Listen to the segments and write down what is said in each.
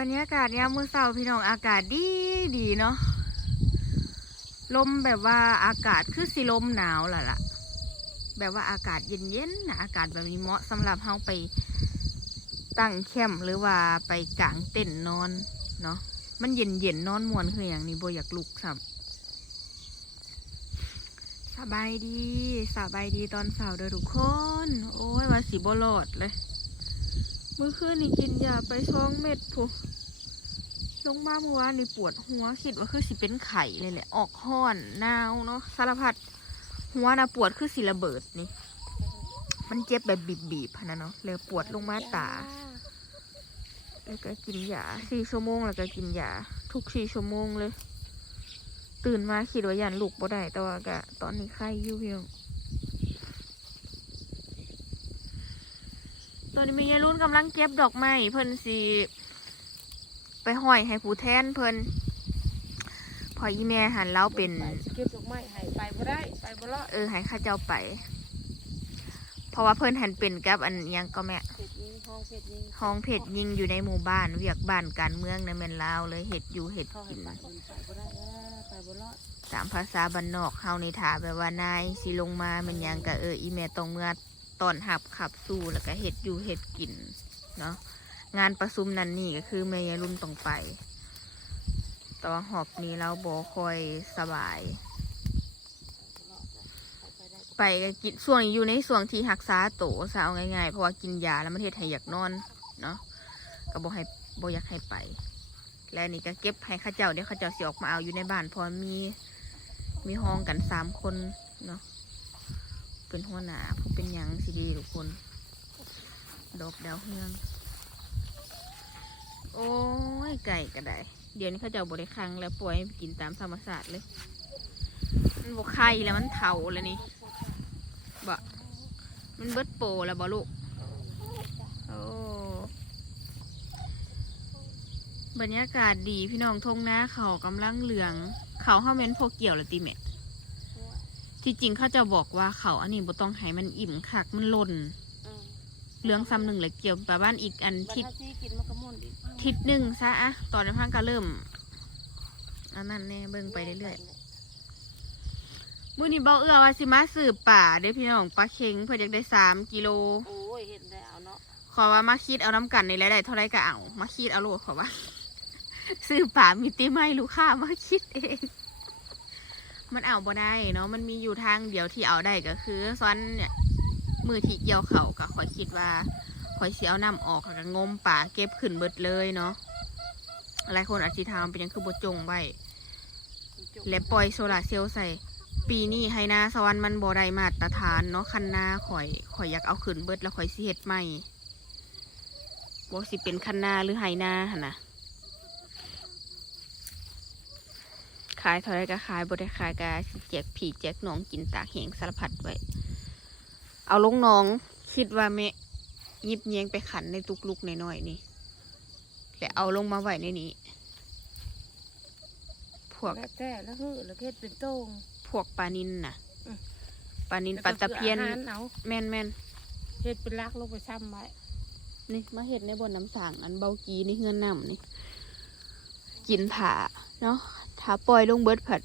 บรรยากาศยามมื้อเช้าพี่น้องอากาศดีดีเนาะลมแบบว่าอากาศคือสิลมหนาวล่ะล่ะ แบบว่าอากาศเย็นๆนนะอากาศแบบนี้เหมาะสำหรับเฮาไปตั้งแคมป์หรือว่าไปกางเต็นท์นอนเนาะมันเย็นๆนนอนมวนคืออย่างนี้โบอยากลุกซ้ำสบายดีสบายดีตอนเสาร์เด้อทุกคน โอ้ยว่าสีบรอดเลย มื่อคืนนี่กินยาไปช่องเม็ดพูลงมาเมื่อวานนี่ปวดหัวคิดว่าคือสิเป็นไข่เลยแหละ ออกห้อนหนาวเนาะสารพัดหัวนะปวดคือสิระเบิดนี่ มันเจ็บแบบบีบๆพะนะเนาะเลยปวดลงมาตา แล้วก็กินยาสี่ชั่วโมงแล้วก็กินยาทุกสี่ชั่วโมงเลย ตื่นมาคิดว่ายันลุกบ่ได้แต่ว่าก็ตอนนี้ไข้อยู่เพียง ตอนนี้มียายรุ่นกำลังเก็บดอกไม้เพิ่นสิไปห้อยให้ผู้แทนเพิ่นพออีแม่หันเล้าเป็นไปเก็บดอกไม้ให้ไปบ่ได้ไปบ่รอดเออให้ข้าเจ้าไป เพราะว่าเพิ่นหันเป็นกับอันหยังก็แม่เพชรยิงห้องเพชรยิงห้องเพชรยิงอยู่ในหมู่บ้าน เวียกบ้านการเมืองในแม่นลาวเลยเห็ดอยู่เห็ดเขาให้กิน ไปมันไปบ่ได้เออไปบ่รอดตามภาษาบ้านนอกเฮาในถาแบบว่านายสิลงมาแมันหยังก็เอออีแม่ต้องเมื่อ ตอนหับขับสู้แล้วก็เห็ดอยู่เห็ดกินเนาะงานประชุมนั่นนี่ก็คือแม่ยรุ่นต้องไป แตว่าหอบนี้เราบอคอยสบาย ไปก็กินส่วงอยู่ในส่วงที่หักษาโตซะเอาง่ายๆ เพราะว่ากินยาแล้วมันเฮ็ดให้อยากนอนเนาะก็บ่ให้บอยากให้ไป และนี่ก็เก็บให้ข้าเจ้าเดี๋ยวข้าเจ้าสิออกมาเอาอยู่ในบ้านเพอมีมีห้องกันสามคนเนาะ เป็นหัวหน้าผู้เป็นยังสิดีทุกคน ดอกดาวเฮือง โอ้ยไก่ก็ได้ เดี๋ยวนี้เข้าเจ้าบริคังแล้วปล่อยให้กินตามธรรมศาสตร์เลย มันบกไข่แล้วมันเถาแล้วนี่บ่มันเบิดโปแล้วบ่ลูกโอ้บรรยากาศดีพี่น้องทงนาเขากำลังเหลือง เขาเข้าเม้นพวกเกี่ยวเลยติเมะ ที่จริงเขาจะบอกว่าเขาอันนี้บ่ต้องให้มันอิ่มคักมันหล่นเออเหลืองซ้ำหนึ่งเลยเกี่ยวไปบ้านอีกอันบัดทิศถ้าสิกินมันก็ม่วนอีกทิศหนึ่งซะอะตอนนี้พังก็เริ่มอันนั้นแน่เบิ่งไปเรื่อยๆมื้อนี้เบาเอื้อว่าสิมาสืบป่าเด้อพี่น้องปลาเค็งเพื่ออยากได้สามกิโลโอ้ยเห็นแล้วเนาะขอว่ามาคิดเอาน้ำกันในรายได้เท่าไรก็เอา มาคิดเอาโลดขอว่า ซื้อป่ามีติไม่ลูกค้ามาคิดเอง มันเอาบ่ได้เนาะมันมีอยู่ทางเดียวที่เอาได้ก็คือซ้อนเนี่ยมือที่เกี่ยวเขาก็ขอยคิดว่าขอยเสียเอาน้ำออกแล้วก็งมป่าเก็บขึ้นเบิดเลยเนาะหลายคนอาจจะถามเป็นยังคือบจงไว้และปล่อยโซลาเซลล์ใส่ ปีนี้ให้นาสวรรค์มันบ่ได้มาตรฐานเนาะคันนาข่อยข่อยอยากเอาขึ้นเบิดแล้วข่อยสิเฮ็ดใหม่บ่สิเป็นคันนาหรือไหนาหั่นน่ะ ขายเท่าไรก็ขายบ่ได้ขายก็สิแจกผีแจกหนองกินตากแหงสารพัดไว้ เอาลงหน้องคิดว่าแม่ยิบแยงไปขันในตุกลุกน้อยๆนี่แล้วเอาลงมาไว้ในนี้ พวกแล้วแต่แล้วคือแล้วเฮ็ดเป็นโต้งพวกปลานินน่ะอืมปลานินปลาตะเพียนแล้วก็คืออาหารเอาแม่นแม่นเฮ็ดเป็นลักลงไปซ้ำไว้นี่มาเห็ดในบนน้ำสางอันเบากีนี่เฮือนน้ำนี่ กินผ่าเนาะ ถ้าปล่อยลงเบิดผัด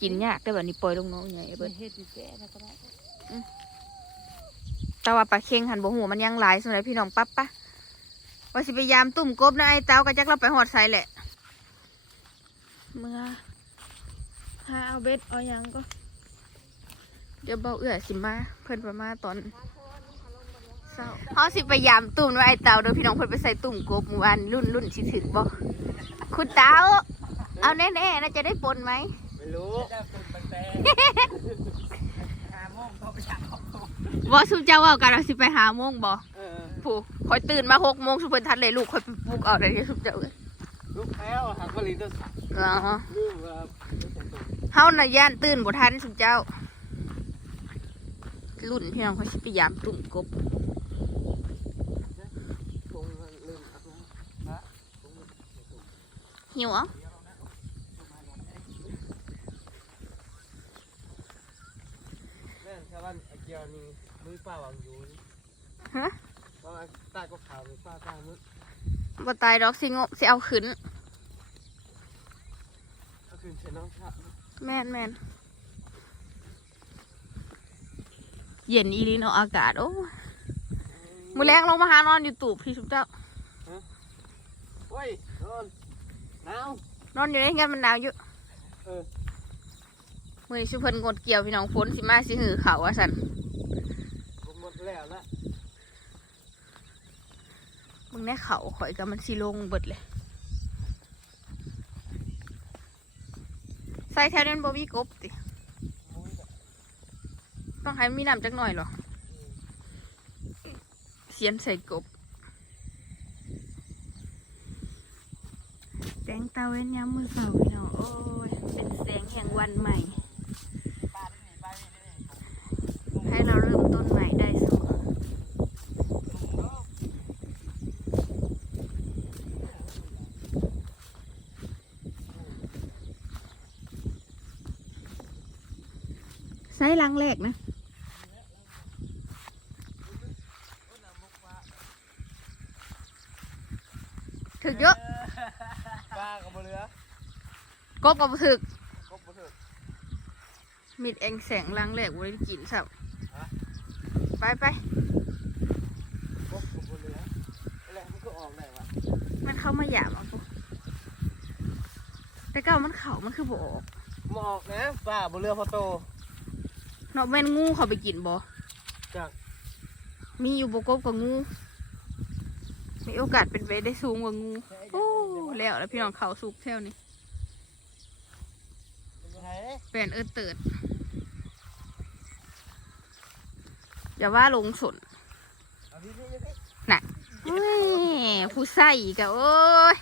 กินยากแต่แบบนี้ปล่อยลงน้องใหญ่เบิเบิดดเฮ็ดดีแก่แล้วก็ได้แต่ว่าปลาเค็งหันบ่หูมันยังหลายสมัยพี่น้องปั๊บปะว่าสิไปยามตุ่มกบนะไอ้เต้ากระจักเราไปหอดใส่แหละ เมื่อหาเอาเบ็ดเอาหยังก็ เดี๋ยวเบาเอื้อสิมาเพิ่นประมาตอนเศร้าเขาสิไปยามตุ่มว่าไอ้เต้าเด้อพี่น้องเพิ่นไปใส่ตุ่มกบเมื่อวานรุ่นรุ่นสิถึกบ่คุณเต้า เอาแน่ๆน่าจะได้ปนไหม ไม่รู้จะฝึกตั้งแต่หาโมงก็ไปหาของบ่สุเจ้าเว่ากันว่าสิไปหาโมงบ่เออผู้คอยตื่นมาหกโมงสุเพิ่นทันเลยลูกคอยไปปลุกเอาได้ที่สุเจ้าเอ้ยลูกแล้วหากผลิตจะอ๋อลืมว่าเฮาน่ะย่านตื่นบ่ทันสุเจ้า รุ่นพี่น้องเขาสิไปยามตุ่มกบคงลืมครับนะหิวเอะ แม่ชาวบ้านไอเกียวนี่มือป้าวางอยู่ฮะว่าใต้ก็ขาวมือป้าใต้มือบ่ตายดอกสิงบสิเอาขึ้น ก็คือเชนน้องชาแม่นแม่นเย็นอีหลีเนาะอากาศ โอ้ยมื้อแรงลงมาหานอนอยู่ตูบพี่ชุบเจ้า โอ้ยนอนหนาว นอนอยู่ในงั้นมันหนาวอยู่เออ มื้อนี้ชุเพิ่นงดเกี่ยวพี่น้องฝนสิมาสิหือเขาว่าซั่นผมหมด แล้วละมึงแน่เขาข่อยก็มันสิลงเบิดเลย ใส่แถวนั้นบ่มีกบติมุ้ยแบบต้องให้มีน้ำจักหน่อยเหรอเสียนใส่กบแสงตาเว้นย้ำมือเสาพี่น้องโอ้ย เป็นแสงแห่งวันใหม่ ให้เราเริ่มต้นใหม่ได้เสมอใช้ ลังแรกนะถึกเยอะปลากับบเรือกบกับบ่ถึกกบบ่ถึกมิดเองแสงลังแรกบ่ได้กินสับฮะไปไปกบกับบเรืออะไรมันก็ออกได้วะมันเข้ามาหยาบเอาปุ๊แต่เก่ามันเข่ามันคือบ่ออกหมออกนะปลาบเรือพอโต เนาะแม่นงูเขาไปกินบ่จากมีอยู่บกบกับงู มีโอกาสเป็นไปได้สูงกว่างูโอ้แล้วแล้วพี่น้องเขาสุกแถวนี้ไหนแปลนเอิดเติดอย่าว่าลงสนเอาพี่พี่พี่เฮ้ยผู้ใส่อีกะโอ้ย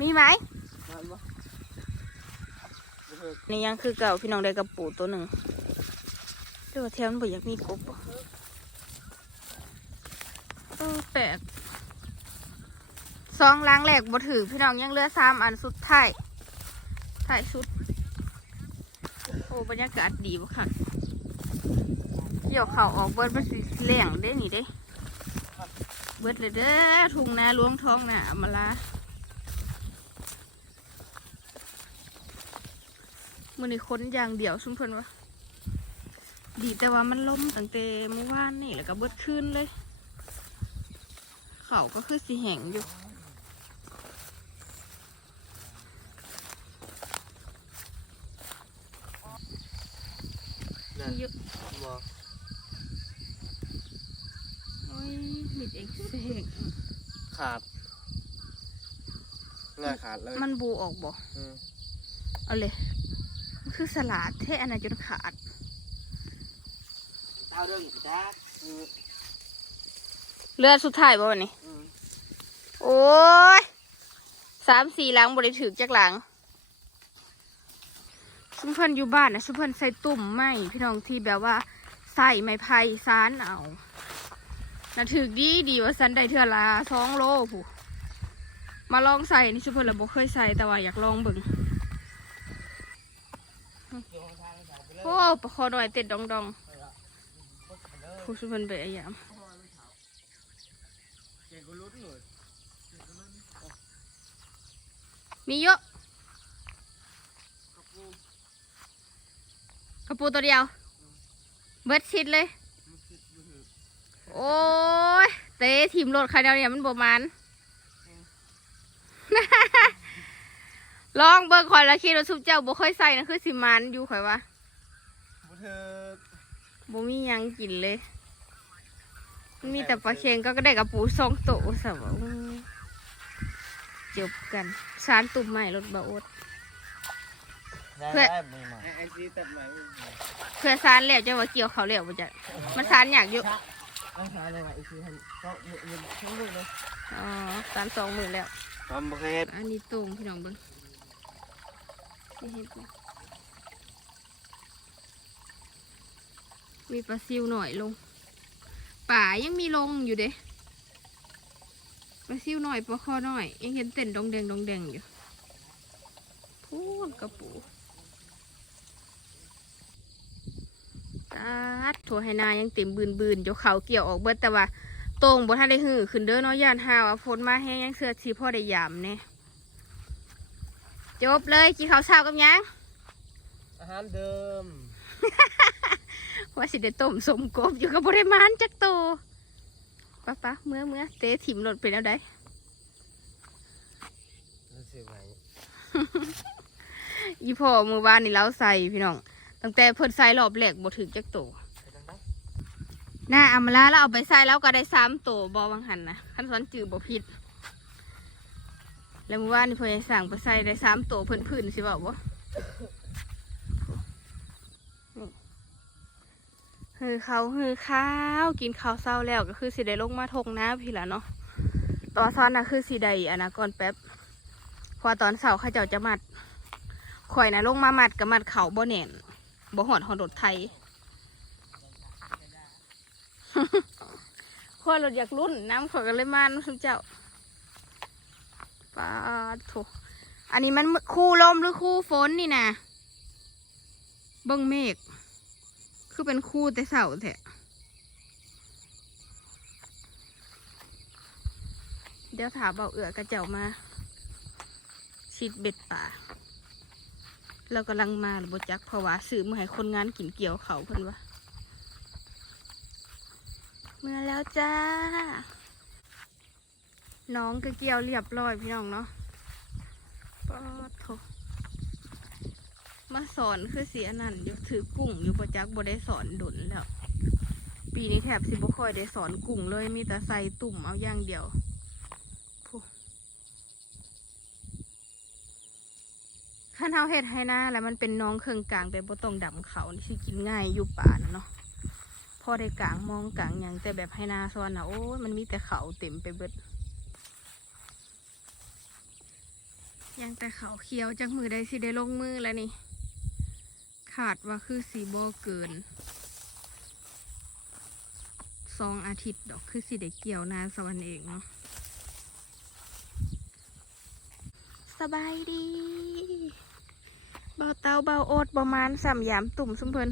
มีไหม มาบ่บ่ถึกนี่ยังคือเก่าพี่น้องได้กระปูตัวหนึ่งแต่ว่าแถวมันบ่อยากมีกบบ่เออแปลกซองล้างแหลกบ่ถือพี่น้องยังเลือสามอันสุดท้ายท้ายสุด โอ้บรรยากาศดีบ่ค่ะเกี่ยวเข่าออกเบิดมันสิแหลงเด้หนี่เด้ เบิร์ดเลยเด้อทุ่งนาหลวงท้องนาอมาลา มือนี้ค้นอย่างเดียวซุ่มเพิ่นวะดีแต่ว่ามันล้มตั้งแต่เมื่อวานนี่แล้วก็เบิดคืนเลย เขาก็คือสีแห้งอยู่นั่นเยอะบ่โอ้ยมิดเองเสงขาดง่ายขาดเลย มันบูออกบ่อืมเอาเลยมัน คือสลัดแท้อันนั้นจนขาดเต้าเรื่องจ้าอืมเลือดสุดท้ายบ่วันนี้อืมโอ้ยสามสี่หลังบริถือจากหลังชุมเพิ่นอยู่บ้านนะชุมเพิ่นใส่ตุ่มไม้พี่น้องที่แบบว่าใส่ไม้ไผ่ซานเอาน่ะถือดีดีว่าสันได้เทื่อละสองโลผู้มาลองใส่นี่ชุมเพิ่นเราบ่เคยใส่แต่ว่าอยากลองเบิ่ง โอ้ปลาคอหน่อยเต็ดดองดองผู้ชุมเพิ่นไปอายามเก่งกูรู้ที่หน่อยมีเยอะกระปูตัวเดียว เบิดชิดเลย โอ้ย เตะทีมรถใครเดียวเนี่ยมันประมาณลองเบิ่งคอยแล้วคิดว่าซุปเจ้าบ่ค่อยใส่นะคือสิมันอยู่ข่อยว่า บ่ถึกบ่มีหยังกินเลยมันมีแต่ปลาเค็งก็ได้กระปูสองโตสบจบกันสารตุ่มใหม่รถบาโอดเพื่อได้มือใหม่ไอซีตัดใหม่เพื่อสารแล้วจะว่าเกี่ยวเขาแล้วบ่จะมันสารอยากอยู่ต้องหาอะไรใหม่ไอซีให้ก็มือมือทั้งมือเลยอ๋อสารสองมือแล้วทำประเภทอันนี้ตรงพี่น้องเบิ้งนี่เห็นปะ มีปลาซิวหน่อยลง ป่ายังมีลงอยู่เด้ปลาซิวหน่อยปลาคอหน่อย ยังเห็นเต้นดองแดงดองแดงอยู่พูดกระปูตัดถั่วไหนายังเต็มบืนบืนเดี๋ยวเขาเกี่ยวออกเบิดแต่ว่าตรงบ่ทันได้หื้อขึ้นเด้อนาะย่านหาว่าฝนมาแห้งยังเสื้อสีพ่อได้ยามแน่จบเลยกินข้าวเช้ากับยังอาหารเดิม ว่าสิได้ต้มสมกบอยู่กับบ่ได้มานจักโตปะปะเมื่อเมื่อเตะถิ่มรถเป็นเอาได้รู้สึกไงอีพ่อมือวานนี่เราใส่พี่น้อง ตั้งแต่เพิ่นใส่รอบแรกบ่ถึงจักโตไปทางไหนหน้าอามาลาแล้วเอาไปใส่แล้วก็ได้สามโตบอวังหันนะขั้นสอนจือบ่ผิด แล้วมือวานนี่เพิ่นให้สั่งไปใส่ได้สามโตเพิ่นพื้นสิบอกว่า ฮือเขาฮือข้าวกินข้าวเศร้าแล้วก็คือสิได้ลงมาทงน้าพี่ละเนาะตอนซ้อนนะคือสิได้อันนะก่อนแป๊บพอตอนเสาร์ข้าเจ้าจะมัดข่อยนะลงมามัดกับมัดเขาบ่แน่นบ่หอดหอดรถไทยข้อยรถอยากรุ่นน้ำข่อยก็เลยมาน้ำเจ้าปาดโถอันนี้มันคู่ลมหรือคู่ฝนนี่นะเบิ้งเมฆ คือเป็นคู่แต่เสาแท้เดี๋ยวถาเบาเอือกระเจ้ามาชิดเบ็ดป่าเรากำลังมาหรือบจักเพราะว่าซื้อมาให้คนงานกินเกี่ยวเขาเพิ่นว่ามาแล้วจ้า น้องก็เกี่ยวเรียบร้อยพี่น้องเนาะปอดโถ มาสอนคือเสียนั่นอยู่ถือกุ้งอยู่ประจักบ่ได้สอนดุนแล้ว ปีนี้แถบสิบ่คอยได้สอนกุ้งเลยมีแต่ใส่ตุ่มเอาอย่างเดียวขั้นเฮาเฮ็ดให้หน้าแล้วมันเป็นน้องเครื่องกลางแบบบ่ต้องดำเขานี่กินง่ายอยู่ป่านะเนาะพอได้กลางมองกลางอย่างแต่แบบให้นาซ้อนนะโอ้ยมันมีแต่เขาเต็มไปเบิดยังแต่เขาเขียวจากมือได้สิได้ลงมือแล้วนี่าดว่าคือสีโบเกินสองอาทิตย์ดอกคือสีได้เกี่ยวนาสวรรค์เองเนาะสบายดี เบาเตาเบาโอดประมาณสามยามตุ่มสุมเพลิน